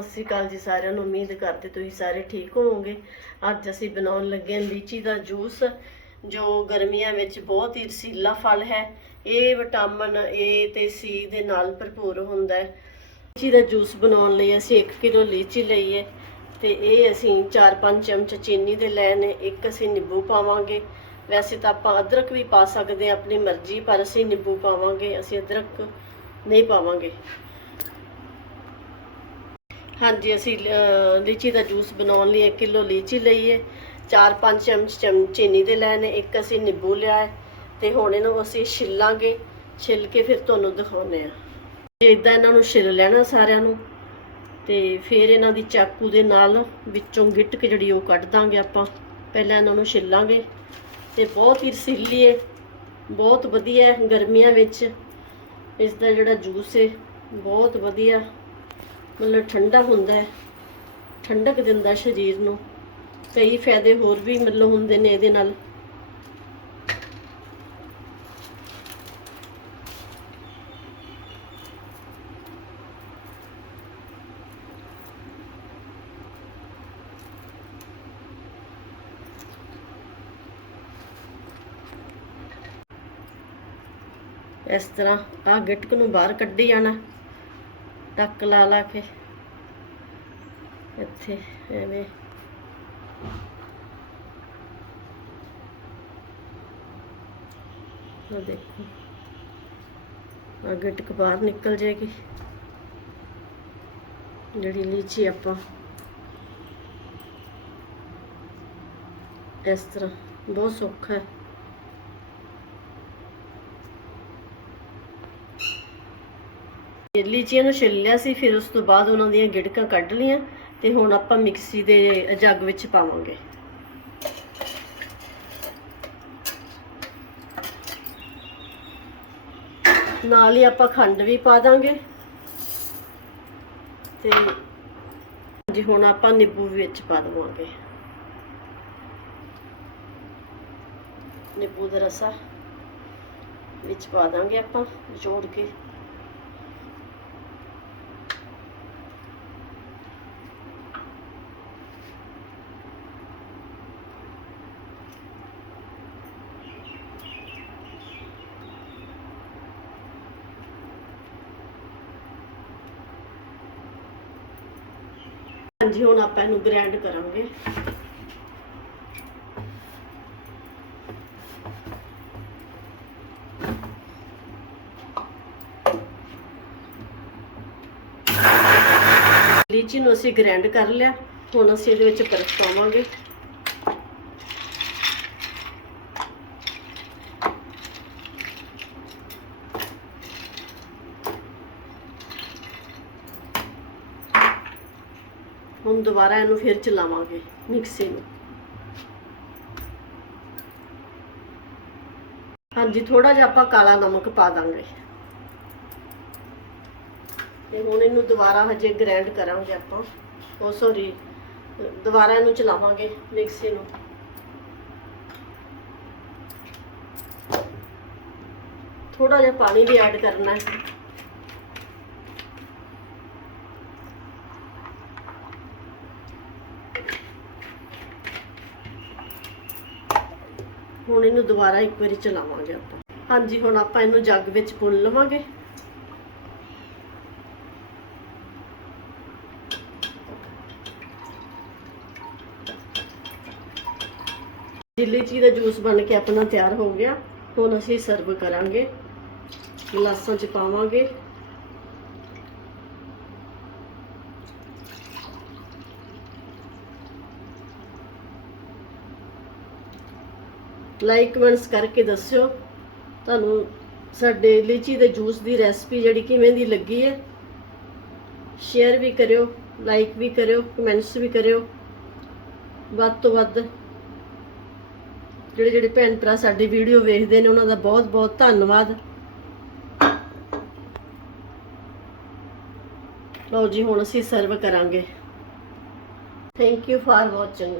ਸਤਿ ਸ਼੍ਰੀ ਅਕਾਲ ਜੀ ਸਾਰਿਆਂ ਨੂੰ। ਉਮੀਦ ਕਰਦੇ ਤੁਸੀਂ ਸਾਰੇ ਠੀਕ ਹੋਵੋਗੇ। ਅੱਜ ਅਸੀਂ ਬਣਾਉਣ ਲੱਗੇ ਹਾਂ ਲੀਚੀ ਦਾ ਜੂਸ, ਜੋ ਗਰਮੀਆਂ ਵਿੱਚ ਬਹੁਤ ਹੀ ਰਸੀਲਾ ਫਲ ਹੈ। ਇਹ ਵਿਟਾਮਿਨ ਏ ਤੇ ਸੀ ਦੇ ਨਾਲ ਭਰਪੂਰ ਹੁੰਦਾ ਹੈ। ਲੀਚੀ ਦਾ ਜੂਸ ਬਣਾਉਣ ਲਈ ਅਸੀਂ 1 ਕਿਲੋ ਲੀਚੀ ਲਈ ਹੈ ਤੇ ਇਹ ਅਸੀਂ 4-5 ਚਮਚ ਚੀਨੀ ਦੇ ਲਏ ਨੇ ਇੱਕ ਅਸੀਂ ਨਿੰਬੂ ਪਾਵਾਂਗੇ। ਵੈਸੇ ਤਾਂ ਆਪਾਂ ਅਦਰਕ ਵੀ ਪਾ ਸਕਦੇ ਹਾਂ ਆਪਣੀ ਮਰਜ਼ੀ, ਪਰ ਅਸੀਂ ਨਿੰਬੂ ਪਾਵਾਂਗੇ, ਅਸੀਂ ਅਦਰਕ ਨਹੀਂ ਪਾਵਾਂਗੇ। ਹਾਂਜੀ, ਅਸੀਂ ਲੀਚੀ ਦਾ ਜੂਸ ਬਣਾਉਣ ਲਈ 1 ਕਿਲੋ ਲੀਚੀ ਲਈ ਹੈ। 4-5 ਚਮਚ ਚਮ- ਚੀਨੀ ਦੇ ਲੈਣੇ ਇੱਕ ਅਸੀਂ ਨਿੰਬੂ ਲਿਆ ਹੈ ਤੇ ਹੁਣ ਇਹਨੂੰ ਅਸੀਂ ਛਿੱਲਾਂਗੇ। ਛਿੱਲ ਕੇ ਫਿਰ ਤੁਹਾਨੂੰ ਦਿਖਾਉਂਦੇ ਆ ਇਦਾਂ ਇਹਨਾਂ ਨੂੰ ਛਿੱਲ ਲੈਣਾ ਸਾਰਿਆਂ ਨੂੰ, ਤੇ ਫਿਰ ਇਹਨਾਂ ਦੀ ਚਾਕੂ ਦੇ ਨਾਲ ਵਿੱਚੋਂ ਗਿੱਟ ਕੇ ਜਿਹੜੀ ਉਹ ਕੱਢ ਦਾਂਗੇ ਆਪਾਂ। ਪਹਿਲਾਂ ਇਹਨਾਂ ਨੂੰ ਛਿੱਲਾਂਗੇ। ਤੇ ਬਹੁਤ ਹੀ ਰਸੀਲੀ ਹੈ। ਬਹੁਤ ਵਧੀਆ ਗਰਮੀਆਂ ਵਿੱਚ। ਇਸ ਦਾ ਜਿਹੜਾ ਜੂਸ ਹੈ, ਬਹੁਤ ਵਧੀਆ। ਮਤਲਬ ਠੰਡਾ ਹੁੰਦਾ ਹੈ, ਠੰਡਕ ਦਿੰਦਾ ਸਰੀਰ ਨੂੰ। ਕਈ ਫਾਇਦੇ ਹੋਰ ਵੀ ਮਤਲਬ ਹੁੰਦੇ ਨੇ ਇਹਦੇ ਨਾਲ। ਇਸ ਤਰ੍ਹਾਂ ਆ ਗਿਟਕ ਨੂੰ ਬਾਹਰ ਕੱਢੀ ਜਾਣਾ। ਟੱਕ ਲਾ ਲਾ ਕੇ ਇੱਥੇ ਐਵੇਂ ਆ ਦੇਖੋ ਆ ਗਿਟਕ ਬਾਹਰ ਨਿਕਲ ਜਾਏਗੀ ਜਿਹੜੀ ਲੀਚੀ ਆਪਾਂ ਇਸ ਤਰ੍ਹਾਂ ਬਹੁਤ ਸੌਖਾ ਹੈ ਲੀਚੀਆਂ ਨੂੰ ਛਿੱਲ ਲਿਆ ਸੀ, ਫਿਰ ਉਸ ਤੋਂ ਬਾਅਦ ਉਹਨਾਂ ਦੀਆਂ ਗਿੜਕਾਂ ਕੱਢ ਲਈਆਂ ਤੇ ਹੁਣ ਆਪਾਂ ਮਿਕਸੀ ਦੇ ਜੱਗ ਵਿੱਚ ਪਾਵਾਂਗੇ। ਨਾਲ ਹੀ ਆਪਾਂ ਖੰਡ ਵੀ ਪਾ ਦਾਂਗੇ। ਤੇ ਜੀ ਹੁਣ ਆਪਾਂ ਨਿੰਬੂ ਵੀ ਵਿੱਚ ਪਾ ਦਵਾਂਗੇ। ਨਿੰਬੂ ਦਾ ਰਸਾ ਵਿੱਚ ਪਾ ਦਾਂਗੇ ਆਪਾਂ, ਜੋੜ ਕੇ। ਹਾਂਜੀ, ਹੁਣ ਆਪਾਂ ਇਹਨੂੰ ਗ੍ਰਾਈਂਡ ਕਰਾਂਗੇ। ਲੀਚੀ ਨੂੰ ਅਸੀਂ ਗ੍ਰਾਈਂਡ ਕਰ ਲਿਆ, ਹੁਣ ਅਸੀਂ ਇਹਦੇ ਵਿੱਚ ਬਰਫ਼ ਪਾਵਾਂਗੇ। ਹੁਣ ਦੁਬਾਰਾ ਇਹਨੂੰ ਫਿਰ ਚਲਾਵਾਂਗੇ ਮਿਕਸੀ ਨੂੰ। ਹਾਂਜੀ ਥੋੜਾ ਜਿਹਾ ਆਪਾਂ ਕਾਲਾ ਨਮਕ ਪਾ ਦਾਂਗੇ। ਤੇ ਹੁਣ ਇਹਨੂੰ ਦੁਬਾਰਾ ਹਜੇ ਗ੍ਰਾਈਂਡ ਕਰਾਂਗੇ ਆਪਾਂ। ਉਹ ਸੌਰੀ ਦੁਬਾਰਾ ਇਹਨੂੰ ਚਲਾਵਾਂਗੇ ਮਿਕਸੀ ਨੂੰ। ਥੋੜਾ ਜਿਹਾ ਪਾਣੀ ਵੀ ਐਡ ਕਰਨਾ ਹੈ। ਹੁਣ ਇਹਨੂੰ ਦੁਬਾਰਾ ਇੱਕ ਵਾਰੀ ਚਲਾਵਾਂਗੇ ਆਪਾਂ। ਹਾਂਜੀ, ਹੁਣ ਆਪਾਂ ਇਹਨੂੰ ਜੱਗ ਵਿੱਚ ਪੁਣ ਲਵਾਂਗੇ। ਲੀਚੀ ਦਾ ਜੂਸ ਬਣ ਕੇ ਆਪਣਾ ਤਿਆਰ ਹੋ ਗਿਆ। ਹੁਣ ਅਸੀਂ ਸਰਵ ਕਰਾਂਗੇ। ਗਲਾਸਾਂ 'ਚ ਪਾਵਾਂਗੇ। ਲਾਈਕ ਕਮੈਂਟਸ ਕਰਕੇ ਦੱਸਿਓ। ਤੁਹਾਨੂੰ ਸਾਡੇ ਲੀਚੀ ਦੇ ਜੂਸ ਦੀ ਰੈਸਪੀ ਜਿਹੜੀ ਕਿਵੇਂ ਦੀ ਲੱਗੀ ਹੈ ਸ਼ੇਅਰ ਵੀ ਕਰਿਓ ਲਾਈਕ ਵੀ ਕਰਿਓ ਕਮੈਂਟਸ ਵੀ ਕਰਿਓ। ਵੱਧ ਤੋਂ ਵੱਧ ਜਿਹੜੇ ਜਿਹੜੇ ਭੈਣ ਭਰਾ ਸਾਡੀ ਵੀਡੀਓ ਵੇਖਦੇ ਨੇ, ਉਹਨਾਂ ਦਾ ਬਹੁਤ ਬਹੁਤ ਧੰਨਵਾਦ। ਲਓ ਜੀ, ਹੁਣ ਅਸੀਂ ਸਰਵ ਕਰਾਂਗੇ। Thank you for watching